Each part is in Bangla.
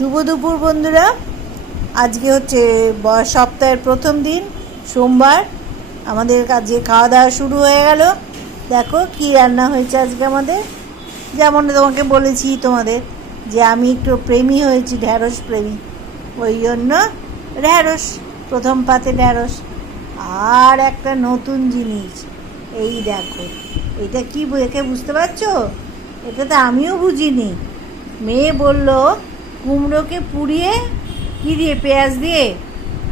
শুভ দুপুর বন্ধুরা। আজকে হচ্ছে সপ্তাহের প্রথম দিন, সোমবার। আমাদের কাজে খাওয়া দাওয়া শুরু হয়ে গেল। দেখো কি রান্না হয়েছে আজকে আমাদের। যেমন তোমাকে বলেছি তোমাদের যে আমি একটু প্রেমী হয়েছি, ঢ্যাঁড়স প্রেমী। ওই জন্য ঢ্যাঁড়স, প্রথম পাতে ঢ্যাঁড়স। আর একটা নতুন জিনিস, এই দেখো। এটা কি দেখে বুঝতে পারছ? এটা তো আমিও বুঝিনি। মেয়ে বলল কুমড়োকে পুড়িয়ে কি দিয়ে পেঁয়াজ দিয়ে?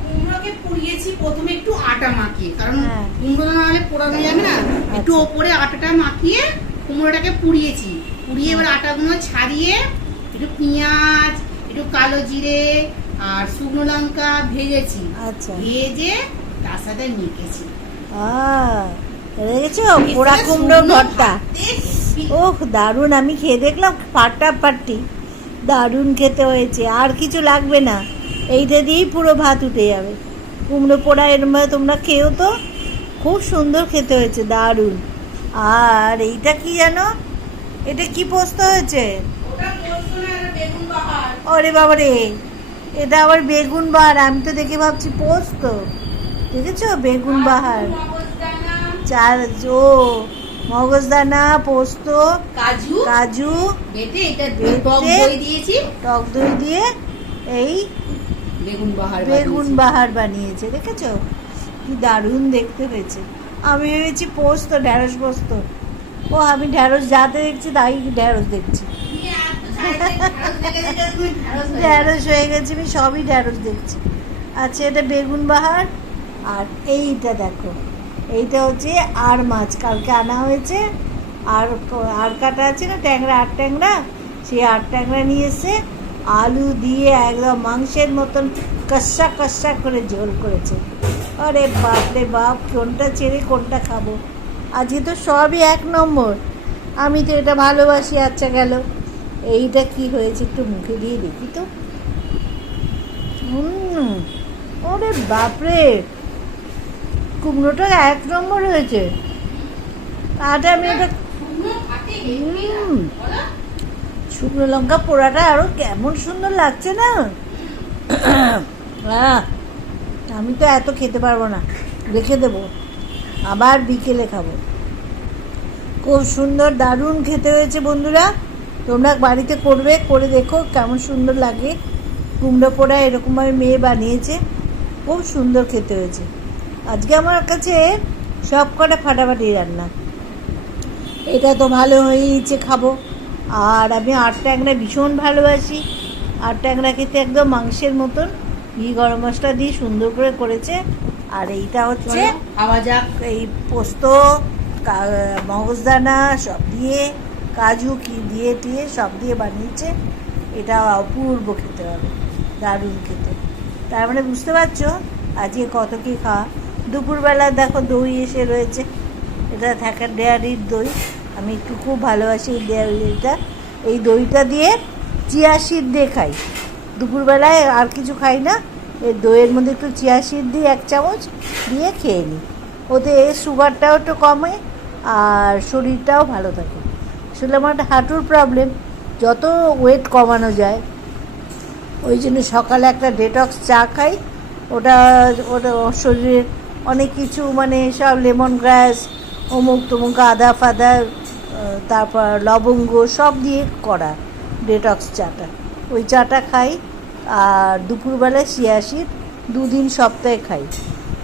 কুমড়োকে পুড়িয়েছি প্রথমে একটু আটা মাখিয়ে। কারণ হ্যাঁ। কুমড়ো না হলে পোড়ানো যাবে না? একটু আচ্ছা। ওপরে আটাটা মাখিয়ে কুমড়োটাকে পুড়িয়েছি। পুড়িয়ে এবার আটাগুলো ছাড়িয়ে একটু পেঁয়াজ একটু কালো জিরে আর শুকনো লঙ্কা ভেজেছি। আচ্ছা। ভেজে তার সাথে মেখেছি। দেখেছ? পোড়া কুমড়োর ভর্তা। ওহ দারুণ। আমি খেয়ে দেখলাম ফাটাফাটি। দারুণ খেতে হয়েছে আর কিছু লাগবে না। এইটা দিয়েই পুরো ভাত উঠে যাবে। কুমড়ো পোড়া এরমভাবে তোমরা খেয়েও তো খুব সুন্দর খেতে হয়েছে দারুণ। আর এইটা কি জানো? এটা কি পোস্ত হয়েছে? ওরে বাবা রে এটা আবার বেগুন বাহার আমি তো দেখে ভাবছি পোস্ত। দেখেছ? বেগুন বাহার। চার ও মগজদানা পোস্ত কাজু কাজু বেটে এটা টক দই দিয়েছি। টক দই দিয়ে এই বেগুন বাহার বেগুন বাহার বানিয়েছে দেখেছ? কি দারুণ দেখতে হয়েছে আমি ভেবেছি পোস্ত ঢ্যাঁড়স পোস্ত। ও আমি ঢ্যাঁড়স যাতে দেখছি তাই ঢ্যাঁড়স দেখছি। হয়ে ঢ্যাঁড়স হয়ে গেছে আমি সবই ঢ্যাঁড়স দেখছি। আচ্ছা এটা বেগুন বাহার আর এইটা দেখো। এইটা হচ্ছে আর মাছ। কালকে আনা হয়েছে। আর আর কাটা আছে না? ট্যাংরা, আর ট্যাংরা? সেই আর ট্যাংরা নিয়ে এসে আলু দিয়ে একদম মাংসের মতন কষা কষা করে ঝোল করেছে। আরে বাপ রে বাপ, কোনটা ছেড়ে কোনটা খাব? আজকে তো সবই এক নম্বর। আমি তো এটা ভালোবাসি আচ্ছা গেল। এইটা কি হয়েছে একটু মুখে দিয়ে দেখি তো। ওরে বাপরে! কুমড়োটা এক নম্বর হয়েছে। আর আমি এটা শুকনো লঙ্কা পোড়াটা আরও কেমন সুন্দর লাগছে না? আহ, আমি তো এত খেতে পারব না। রেখে দেবো। আবার বিকেলে খাব। খুব সুন্দর দারুণ খেতে হয়েছে বন্ধুরা। তোমরা বাড়িতে করবে করে দেখো কেমন সুন্দর লাগে। কুমড়ো পোড়া এরকমভাবে মেয়ে বানিয়েছে। খুব সুন্দর খেতে হয়েছে। আজকে আমার কাছে সব কটা ফাটাফাটি রান্না। এটা তো ভালো হয়েইছে খাব। আর আমি আট ট্যাংরা ভীষণ ভালোবাসি। আর ট্যাংরা খেতে একদম মাংসের মতন। ঘি গরম মশলা দিয়ে সুন্দর করে করেছে। আর এইটা হচ্ছে খাওয়া যাক। এই পোস্ত মগজদানা সব দিয়ে কাজু কি দিয়ে টিয়ে সব দিয়ে বানিয়েছে। এটা অপূর্ব খেতে হবে দারুণ খেতে। তার মানে বুঝতে পারছ? আজকে কত কী খাওয়া? দুপুরবেলা দেখো দই এসে রয়েছে। এটা থাকে ডেয়ারির দই। আমি একটু খুব ভালোবাসি এই ডেয়ারিটা। এই দইটা দিয়ে চিয়া সিড দিয়ে খাই। দুপুরবেলায় আর কিছু খাই না। এই দইয়ের মধ্যে একটু চিয়া সিড দিয়ে এক চামচ দিয়ে খেয়ে নিই। ওতে সুগারটাও একটু কমে আর শরীরটাও ভালো থাকে। আসলে আমার একটা হাঁটুর প্রবলেম যত ওয়েট কমানো যায়, ওই জন্য সকালে একটা ডেটক্স চা খাই। ওটা ওটা শরীরের অনেক কিছু মানে সব লেমন গ্রাস, অমুক তমুক, আদা, ফাদা তারপর লবঙ্গ, সব দিয়ে করা ডেটক্স চাটা। ওই চাটা খাই, আর দুপুরবেলায় শিয়াশির দুদিন সপ্তাহে খাই।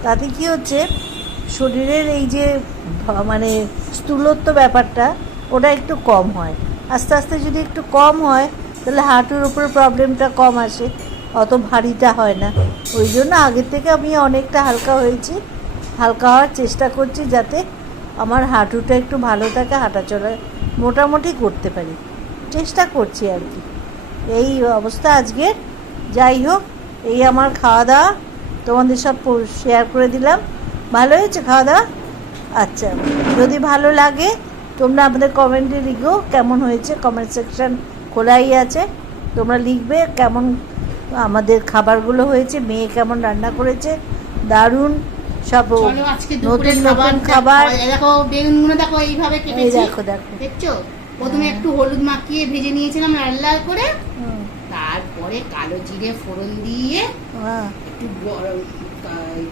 তাতে কি হচ্ছে, শরীরের এই যে মানে স্থূলত্ব ব্যাপারটা, ওটা একটু কম হয়। আস্তে আস্তে যদি একটু কম হয়, তাহলে হাঁটুর উপরে প্রবলেমটা কম আসে। অত ভারীটা হয় না। ওই জন্য আগের থেকে আমি অনেকটা হালকা হয়েছি। হালকা হওয়ার চেষ্টা করছি যাতে আমার হাঁটুটা একটু ভালো থাকে, হাঁটাচলা মোটামুটি করতে পারি। চেষ্টা করছি আর কি। এই অবস্থা আজকের। যাই হোক, এই আমার খাওয়া দাওয়া তোমাদের সব শেয়ার করে দিলাম। ভালো হয়েছে খাওয়া দাওয়া আচ্ছা যদি ভালো লাগে, তোমরা আমাদের কমেন্টে লিখো কেমন হয়েছে। কমেন্ট সেকশন খোলাই আছে। তোমরা লিখবে কেমন আমাদের খাবারগুলো হয়েছে মেয়ে কেমন রান্না করেছে দারুণ সব নতুন নতুন খাবার দেখো বেগুনগুলো দেখো এইভাবে কেটেছি। দেখো দেখো। দেখছ? প্রথমে। একটু হলুদ মাখিয়ে ভেজে নিয়েছিলাম লাল লাল করে। তারপরে কালো জিরে ফোড়ন দিয়ে হ্যাঁ। একটু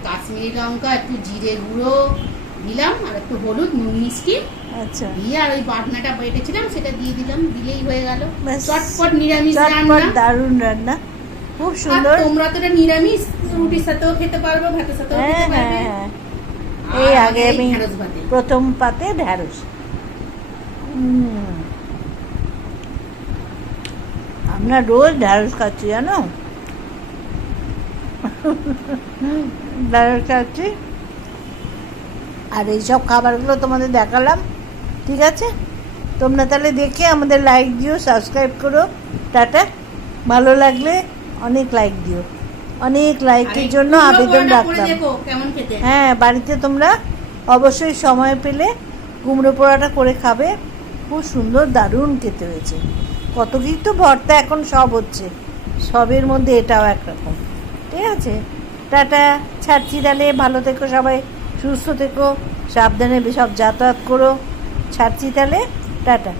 কাশ্মীরি লঙ্কা একটু জিরে গুঁড়ো দিলাম আর একটু হলুদ নুন মিষ্টি আচ্ছা। দিয়ে আর ওই বাটনাটা বেটেছিলাম সেটা দিয়ে দিলাম দিলেই হয়ে গেল। চটপট নিরামিষ রান্না। দারুণ রান্না। খুব সুন্দর। তোমরা তো নিরামিষ রুটির সাথেও খেতে পারবে ভাতের সাথেও হ্যাঁ খেতে হ্যাঁ পারবে হ্যাঁ এই আগে আমি প্রথম পাতে ঢ্যাঁড়স আমরা রোজ ঢ্যাঁড়স খাচ্ছি জানো? ঢ্যাঁড়স খাচ্ছি। আর এইসব খাবারগুলো তোমাদের দেখালাম ঠিক আছে? তোমরা তাহলে দেখে আমাদের লাইক দিও সাবস্ক্রাইব করো। টাটা। ভালো লাগলে অনেক লাইক দিও। অনেক লাইকের জন্য আবেদন রাখলাম। হ্যাঁ বাড়িতে তোমরা অবশ্যই সময় পেলে কুমড়ো পোড়াটা করে খাবে। খুব সুন্দর দারুণ খেতে হয়েছে। কত কিছু তো ভর্তা এখন সব হচ্ছে। সবের মধ্যে এটাও একরকম। ঠিক আছে? টাটা ছাড়ছি তাহলে। ভালো থেকো সবাই সুস্থ থেকো সাবধানে সব যাতায়াত করো। ছাড়ছি তাহলে। টাটা।